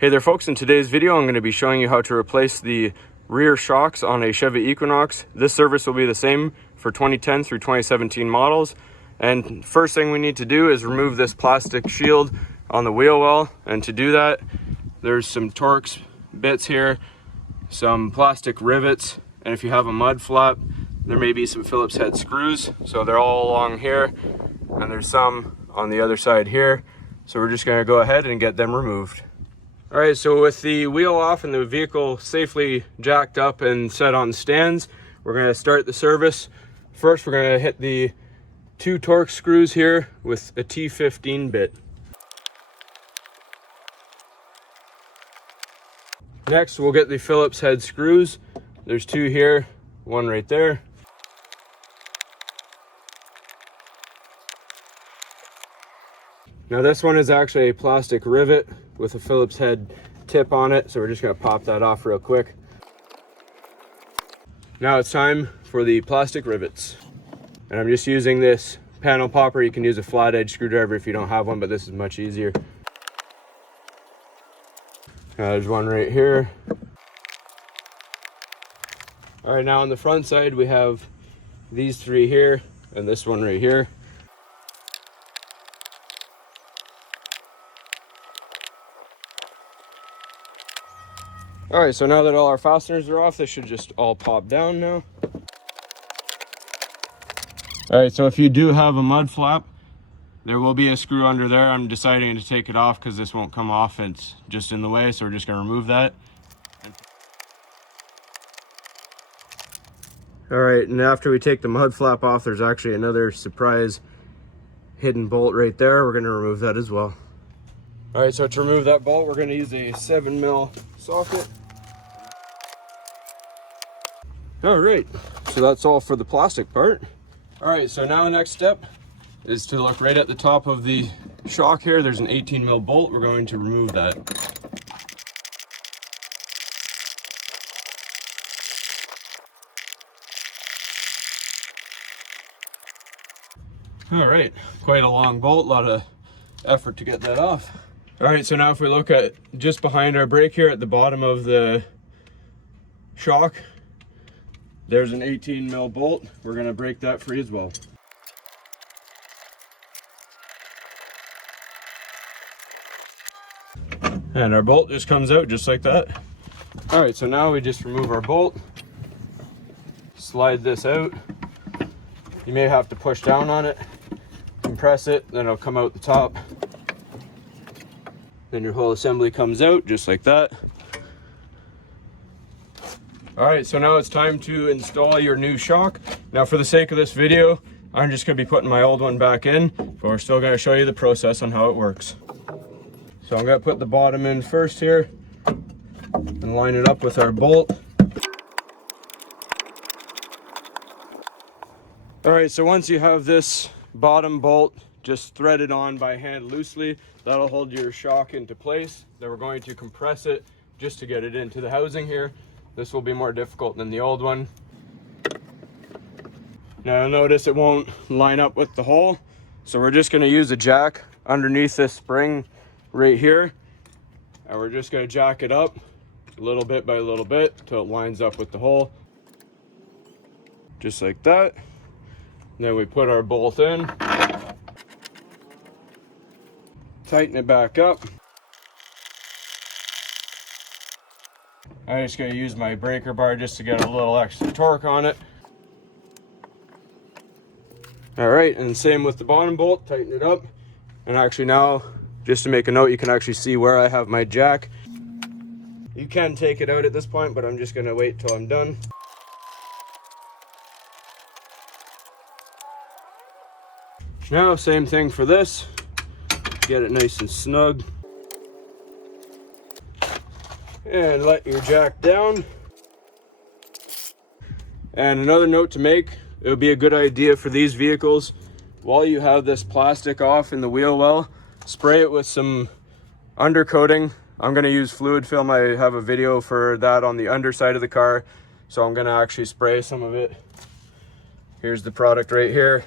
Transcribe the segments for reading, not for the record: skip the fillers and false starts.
Hey there folks, in today's video I'm going to be showing you how to replace the rear shocks on a Chevy Equinox. This service will be the same for 2010 through 2017 models. And first thing we need to do is remove this plastic shield on the wheel well. And to do that, there's some Torx bits here, some plastic rivets, and if you have a mud flap, there may be some Phillips head screws. So they're all along here, and there's some on the other side here. So we're just going to go ahead and get them removed. All right, so with the wheel off and the vehicle safely jacked up and set on stands, we're going to start the service. First, we're going to hit the 2 Torx screws here with a T15 bit. Next, we'll get the Phillips head screws. There's 2 here, 1 right there. Now this one is actually a plastic rivet with a Phillips head tip on it, so we're just going to pop that off real quick. Now it's time for the plastic rivets. And I'm just using this panel popper. You can use a flat edge screwdriver if you don't have one, but this is much easier. There's one right here. All right, now on the front side we have these 3 here and this one right here. All right, so now that all our fasteners are off, they should just all pop down now. All right, so if you do have a mud flap, there will be a screw under there. I'm deciding to take it off because this won't come off. It's just in the way, so we're just gonna remove that. All right, and after we take the mud flap off, there's actually another surprise hidden bolt right there. We're gonna remove that as well. All right, so to remove that bolt, we're gonna use a 7mm socket. All right, so that's all for the plastic part. All right, so now the next step is to look right at the top of the shock here. There's an 18mm bolt. We're going to remove that. All right, quite a long bolt, a lot of effort to get that off. All right, so now if we look at just behind our brake here at the bottom of the shock, there's an 18mm bolt. We're gonna break that free as well. And our bolt just comes out just like that. All right, so now we just remove our bolt, slide this out. You may have to push down on it, compress it, then it'll come out the top. Then your whole assembly comes out just like that. All right, so now it's time to install your new shock. Now for the sake of this video, I'm just gonna be putting my old one back in, but we're still gonna show you the process on how it works. So I'm gonna put the bottom in first here and line it up with our bolt. All right, so once you have this bottom bolt just threaded on by hand loosely, that'll hold your shock into place. Then we're going to compress it just to get it into the housing here. This will be more difficult than the old one. Now notice it won't line up with the hole, so we're just going to use a jack underneath this spring right here, and we're just going to jack it up little bit by little bit till it lines up with the hole, just like that. Then we put our bolt in, tighten it back up. I'm just going to use my breaker bar just to get a little extra torque on it. All right, and same with the bottom bolt, tighten it up. And actually now, just to make a note, you can actually see where I have my jack. You can take it out at this point, but I'm just going to wait till I'm done. Now, same thing for this. Get it nice and snug. And let your jack down. And another note to make, it would be a good idea for these vehicles, while you have this plastic off in the wheel well, spray it with some undercoating. I'm going to use fluid film. I have a video for that on the underside of the car, so I'm going to actually spray some of it. Here's the product right here.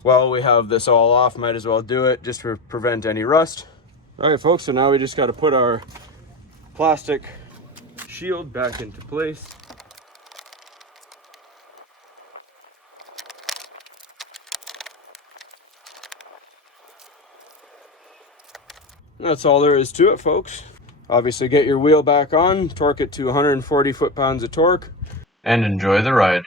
While we have this all off, might as well do it just to prevent any rust. All right, folks, so now we just got to put our plastic shield back into place. That's all there is to it, folks. Obviously, get your wheel back on, torque it to 140 foot-pounds of torque, and enjoy the ride.